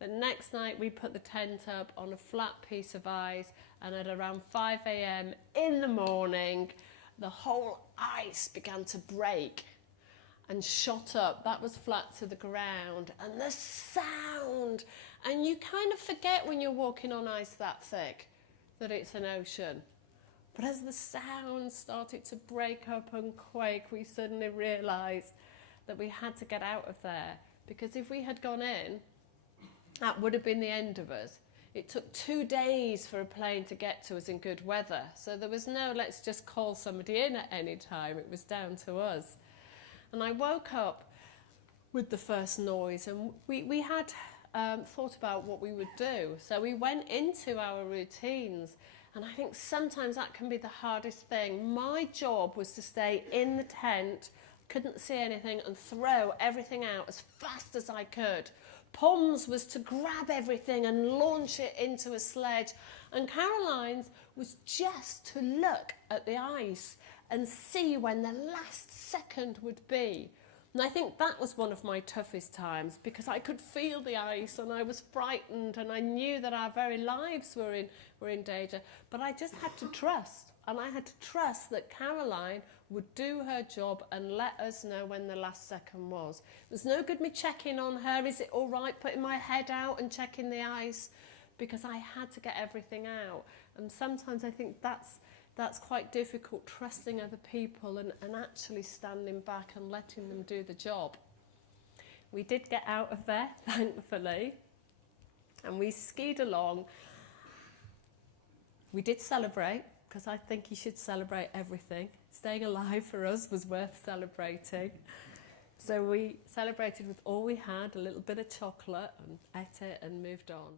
The next night we put the tent up on a flat piece of ice, and at around 5 a.m. in the morning, the whole ice began to break and shot up. That was flat to the ground, and the sound, and you kind of forget when you're walking on ice that thick that it's an ocean. But as the sound started to break up and quake, we suddenly realised that we had to get out of there, because if we had gone in, that would have been the end of us. It took 2 days for a plane to get to us in good weather, so there was no let's just call somebody in at any time. It was down to us. And I woke up with the first noise, and we had thought about what we would do. So we went into our routines, and I think sometimes that can be the hardest thing. My job was to stay in the tent, couldn't see anything, and throw everything out as fast as I could. Pom's was to grab everything and launch it into a sledge, and Caroline's was just to look at the ice and see when the last second would be. And I think that was one of my toughest times, because I could feel the ice and I was frightened, and I knew that our very lives were in danger. But I just had to trust, and I had to trust that Caroline would do her job and let us know when the last second was. It was no good me checking on her, is it all right, putting my head out and checking the ice, because I had to get everything out. And sometimes I think that's quite difficult, trusting other people and actually standing back and letting them do the job. We did get out of there, thankfully, and we skied along. We did celebrate, because I think you should celebrate everything. Staying alive for us was worth celebrating. So we celebrated with all we had, a little bit of chocolate, and ate it and moved on.